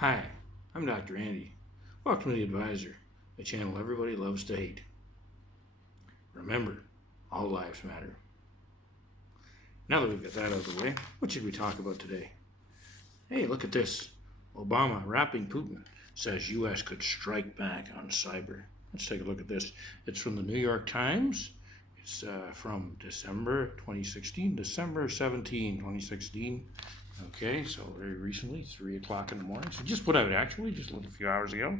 Hi, I'm Dr. Andy. Welcome to The Advisor, the channel everybody loves to hate. Remember, all lives matter. Now that we've got that out of the way, what should we talk about today? Hey, look at this. Obama rapping Putin says U.S. could strike back on cyber. Let's take a look at this. It's from the New York Times. It's from December 17, 2016. Okay, so very recently, 3 o'clock in the morning. So just put out, actually, just a little few hours ago.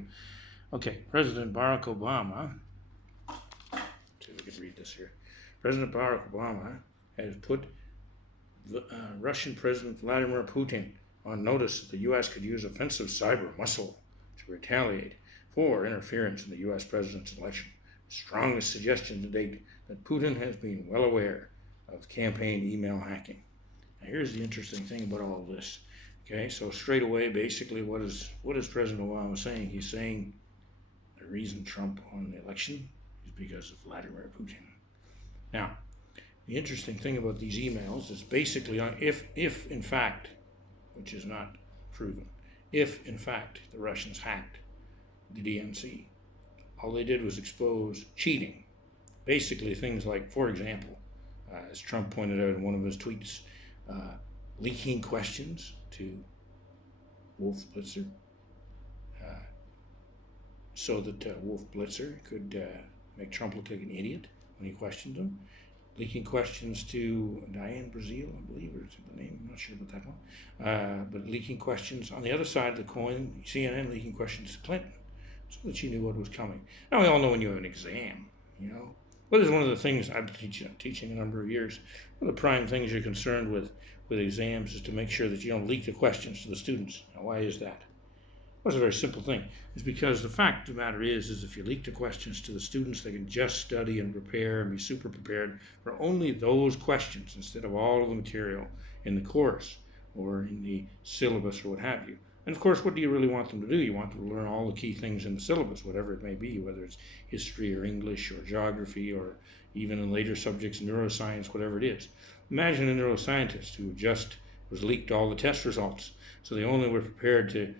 Okay, President Barack Obama, let's see if we can read this here. President Barack Obama has put Russian President Vladimir Putin on notice that the U.S. could use offensive cyber muscle to retaliate for interference in the U.S. president's election. The strongest suggestion to date that Putin has been well aware of campaign email hacking. Now, here's the interesting thing about all of this. Okay, so straight away, basically, what is President Obama saying? He's saying the reason Trump won the election is because of Vladimir Putin. Now, the interesting thing about these emails is basically if in fact, which is not proven, if in fact the Russians hacked the DNC, all they did was expose cheating. Basically, things like, for example, as Trump pointed out in one of his tweets, leaking questions to Wolf Blitzer so that Wolf Blitzer could make Trump look like an idiot when he questioned him. Leaking questions to Diane Brazil, I believe, or is it the name? I'm not sure about that one. But leaking questions on the other side of the coin, CNN leaking questions to Clinton so that she knew what was coming. Now, we all know when you have an exam, Well, there's one of the things I've been teaching a number of years. One of the prime things you're concerned with exams is to make sure that you don't leak the questions to the students. Now, why is that? Well, it's a very simple thing. It's because the fact of the matter is if you leak the questions to the students, they can just study and prepare and be super prepared for only those questions instead of all of the material in the course or in the syllabus or what have you. And of course, what do you really want them to do? You want them to learn all the key things in the syllabus, whatever it may be, whether it's history or English or geography or even in later subjects, neuroscience, whatever it is. Imagine a neuroscientist who just was leaked all the test results, so they only were prepared to,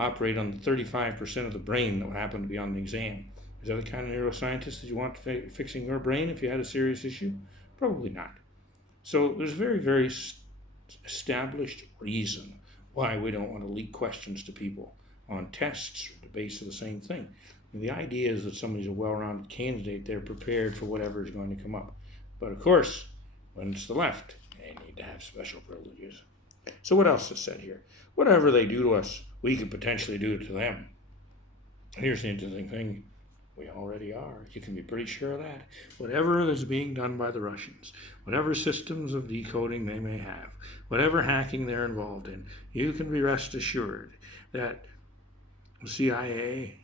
operate on the 35% of the brain that happened to be on the exam. Is that the kind of neuroscientist that you want fixing your brain if you had a serious issue? Probably not. So there's a very, very established reason why we don't want to leak questions to people on tests or debates of the same thing. And the idea is that somebody's a well-rounded candidate, they're prepared for whatever is going to come up. But of course, when it's the left, they need to have special privileges. So what else is said here? Whatever they do to us, we could potentially do it to them. Here's the interesting thing. We already are. You can be pretty sure of that. Whatever is being done by the Russians, whatever systems of decoding they may have, whatever hacking they're involved in, you can be rest assured that the CIA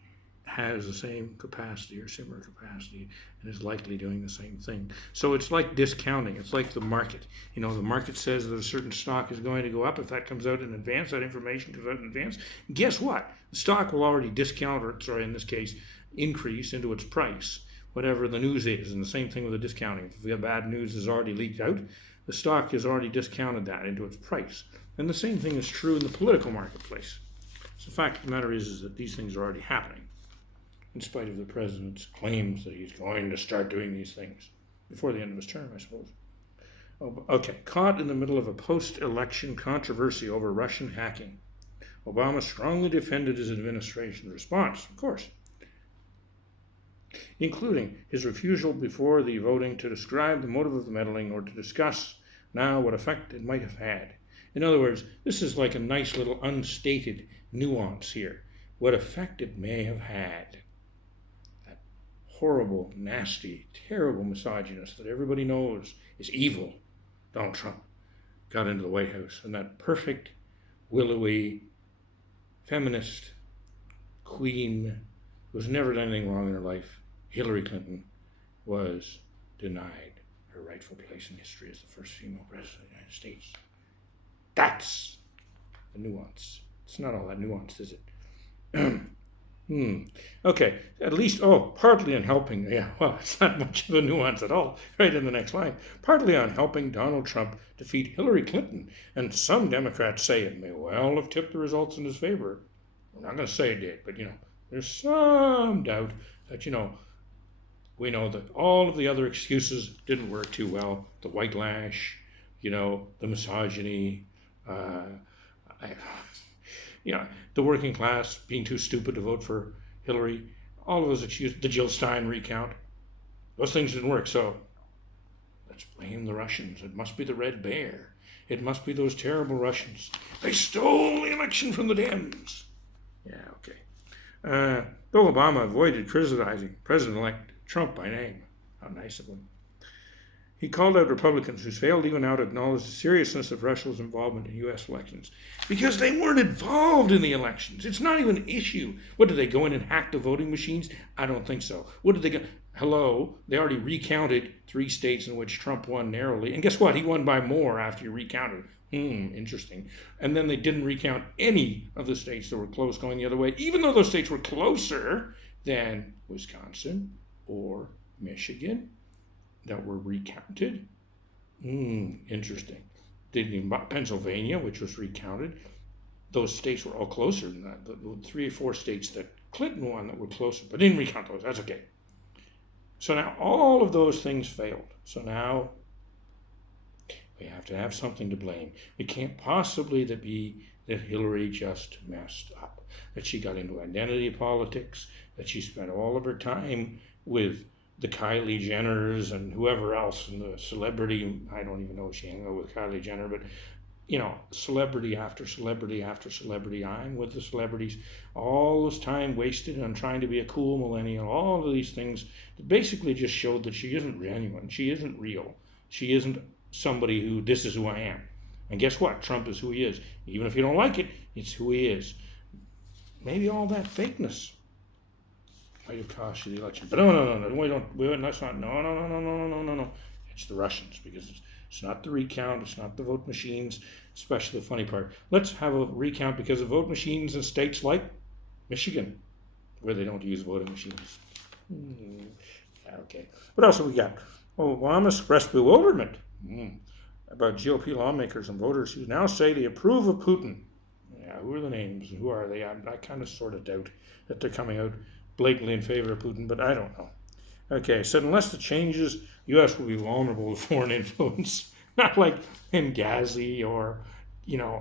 has the same capacity or similar capacity and is likely doing the same thing. So it's like discounting. It's like the market. The market says that a certain stock is going to go up. If that comes out in advance, that information comes out in advance, guess what? The stock will already discount, or in this case, increase into its price, whatever the news is. And the same thing with the discounting. If we have bad news that's already leaked out, the stock has already discounted that into its price. And the same thing is true in the political marketplace. So the fact of the matter is that these things are already happening, in spite of the president's claims that he's going to start doing these things before the end of his term, I suppose. Okay, caught in the middle of a post-election controversy over Russian hacking. Obama strongly defended his administration's response, of course, including his refusal before the voting to describe the motive of the meddling or to discuss now what effect it might have had. In other words, this is like a nice little unstated nuance here. What effect it may have had. That horrible, nasty, terrible misogynist that everybody knows is evil, Donald Trump, got into the White House. And that perfect, willowy, feminist queen who has never done anything wrong in her life, Hillary Clinton, was denied her rightful place in history as the first female president of the United States. That's the nuance. It's not all that nuanced, is it? Okay, at least, partly on helping, it's not much of a nuance at all, right in the next line. Partly on helping Donald Trump defeat Hillary Clinton, and some Democrats say it may well have tipped the results in his favor. I'm not going to say it did, but there's some doubt that we know that all of the other excuses didn't work too well. The white lash, the misogyny, I, the working class being too stupid to vote for Hillary, all of those excuses, the Jill Stein recount, those things didn't work. So let's blame the Russians. It must be the Red Bear. It must be those terrible Russians. They stole the election from the Dems. Yeah, okay. Though Obama avoided criticizing President-elect Trump by name. How nice of him. He called out Republicans who failed even now to acknowledge the seriousness of Russia's involvement in U.S. elections because they weren't involved in the elections. It's not even an issue. What, did they go in and hack the voting machines? I don't think so. What did they go? Hello, they already recounted 3 states in which Trump won narrowly. And guess what? He won by more after he recounted. Interesting. And then they didn't recount any of the states that were close going the other way, even though those states were closer than Wisconsin or Michigan that were recounted. Interesting. Didn't even Pennsylvania, which was recounted. Those states were all closer than that. The 3 or 4 states that Clinton won that were closer, but didn't recount those. That's okay. So now all of those things failed. So now we have to have something to blame. It can't possibly be that Hillary just messed up, that she got into identity politics, that she spent all of her time with the Kylie Jenners and whoever else and the celebrity. I don't even know if she hung out with Kylie Jenner, but celebrity after celebrity after celebrity. I'm with the celebrities. All this time wasted on trying to be a cool millennial. All of these things that basically just showed that she isn't genuine. She isn't real. She isn't somebody who, this is who I am. And guess what? Trump is who he is. Even if you don't like it, it's who he is. Maybe all that fakeness might have cost you the election. But let's not, no. It's the Russians, because it's not the recount, it's not the vote machines, especially the funny part. Let's have a recount because of vote machines in states like Michigan, where they don't use voting machines. Okay. What else have we got? Obama expressed bewilderment about GOP lawmakers and voters who now say they approve of Putin. Yeah, who are the names? Who are they? I kind of sort of doubt that they're coming out blatantly in favor of Putin, but I don't know. Okay, said unless the changes, U.S. will be vulnerable to foreign influence. Not like Benghazi or,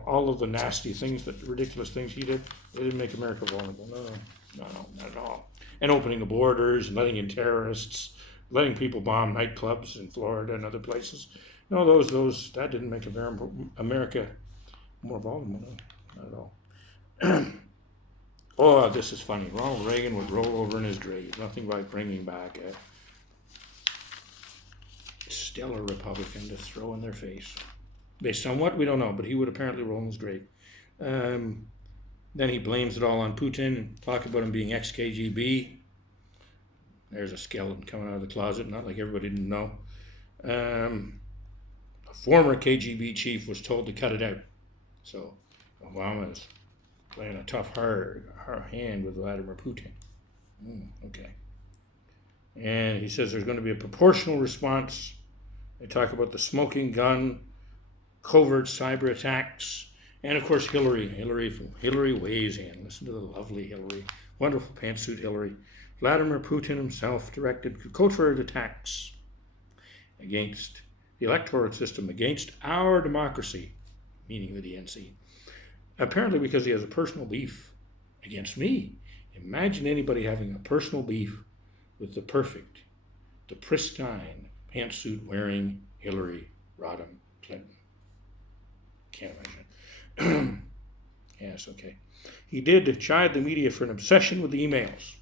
all of the nasty things, ridiculous things he did. They didn't make America vulnerable. No, not at all. And opening the borders and letting in terrorists, letting people bomb nightclubs in Florida and other places. No, that didn't make America more vulnerable. No, not at all. Oh, this is funny. Ronald Reagan would roll over in his grave. Nothing like bringing back a stellar Republican to throw in their face. Based on what, we don't know, but he would apparently roll in his grave. Then he blames it all on Putin and talk about him being ex-KGB. There's a skeleton coming out of the closet, not like everybody didn't know. A former KGB chief was told to cut it out. So Obama's playing a tough, hard hand with Vladimir Putin. Okay. And he says there's going to be a proportional response. They talk about the smoking gun, covert cyber attacks, and of course Hillary weighs in. Listen to the lovely Hillary. Wonderful pantsuit Hillary. Vladimir Putin himself directed covert attacks against the electoral system, against our democracy, meaning the DNC. Apparently because he has a personal beef against me. Imagine anybody having a personal beef with the perfect, the pristine, pantsuit wearing Hillary Rodham Clinton. Can't imagine. Yes, okay. He did chide the media for an obsession with the emails.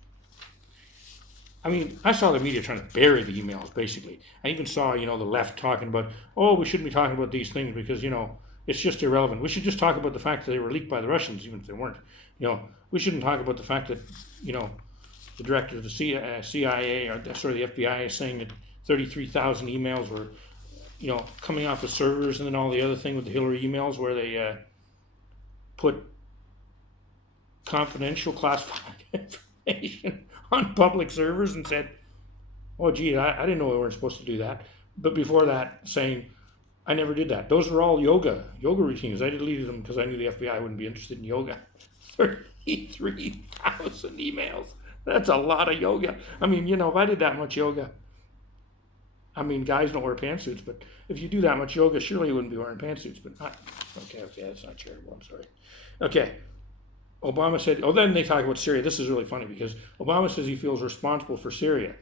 I mean, I saw the media trying to bury the emails, basically. I even saw, the left talking about, we shouldn't be talking about these things because, it's just irrelevant. We should just talk about the fact that they were leaked by the Russians, even if they weren't. We shouldn't talk about the fact that, the director of the CIA, the FBI is saying that 33,000 emails were, coming off of servers, and then all the other thing with the Hillary emails where they put confidential classified information on public servers and said, oh, gee, I didn't know we weren't supposed to do that. But before that, saying, I never did that. Those were all yoga routines. I deleted them because I knew the FBI wouldn't be interested in yoga. 33,000 emails. That's a lot of yoga. I mean, if I did that much yoga, I mean, guys don't wear pantsuits, but if you do that much yoga, surely you wouldn't be wearing pantsuits. But okay, that's not charitable. I'm sorry. Okay. Obama said, then they talk about Syria. This is really funny because Obama says he feels responsible for Syria.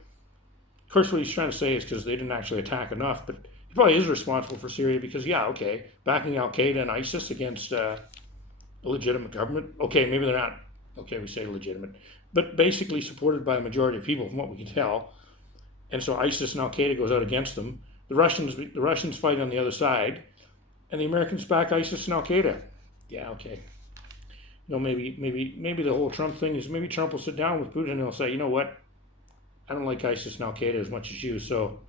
Of course, what he's trying to say is because they didn't actually attack enough, but he probably is responsible for Syria because, backing Al Qaeda and ISIS against a legitimate government. Okay, maybe they're not, we say legitimate, but basically supported by a majority of people, from what we can tell. And so ISIS and Al Qaeda goes out against them. The Russians fight on the other side, and the Americans back ISIS and Al Qaeda. Yeah, okay. Maybe the whole Trump thing is maybe Trump will sit down with Putin and he'll say, you know what, I don't like ISIS and Al Qaeda as much as you, so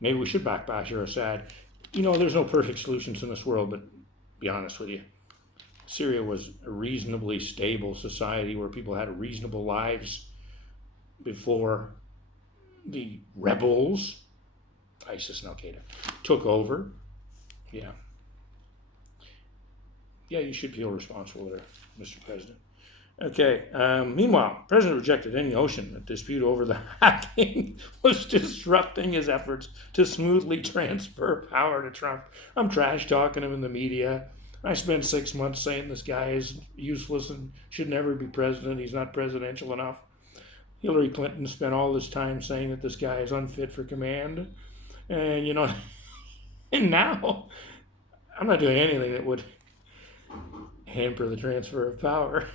maybe we should back Bashar Assad. There's no perfect solutions in this world, but be honest with you, Syria was a reasonably stable society where people had reasonable lives before the rebels, ISIS and Al Qaeda, took over. Yeah, you should feel responsible there, Mr. President. Okay, meanwhile, the President rejected any notion that dispute over the hacking was disrupting his efforts to smoothly transfer power to Trump. I'm trash talking him in the media. I spent 6 months saying this guy is useless and should never be president. He's not presidential enough. Hillary Clinton spent all this time saying that this guy is unfit for command. And, and now I'm not doing anything that would hamper the transfer of power.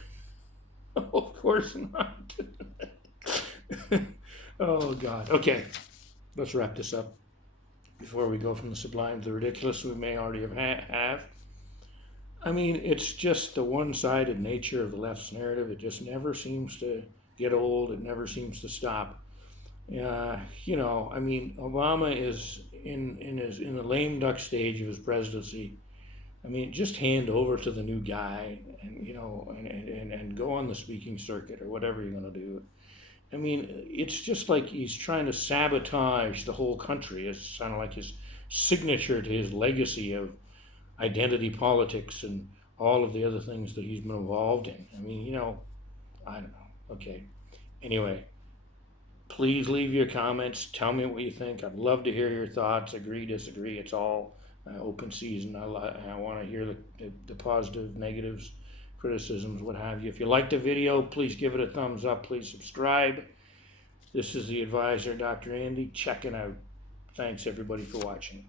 Of course not. Oh, God. Okay, let's wrap this up before we go from the sublime to the ridiculous we may already have. I mean, it's just the one-sided nature of the left's narrative. It just never seems to get old. It never seems to stop. Obama is in the lame duck stage of his presidency. I mean, just hand over to the new guy and go on the speaking circuit or whatever you're going to do. I mean, it's just like he's trying to sabotage the whole country. It's kind of like his signature to his legacy of identity politics and all of the other things that he's been involved in. I mean, I don't know. Okay. Anyway, please leave your comments. Tell me what you think. I'd love to hear your thoughts. Agree, disagree. It's all open season. I want to hear the positive, negatives, criticisms, what have you. If you liked the video, please give it a thumbs up. Please subscribe. This is the advisor, Dr. Andy, checking out. Thanks, everybody, for watching.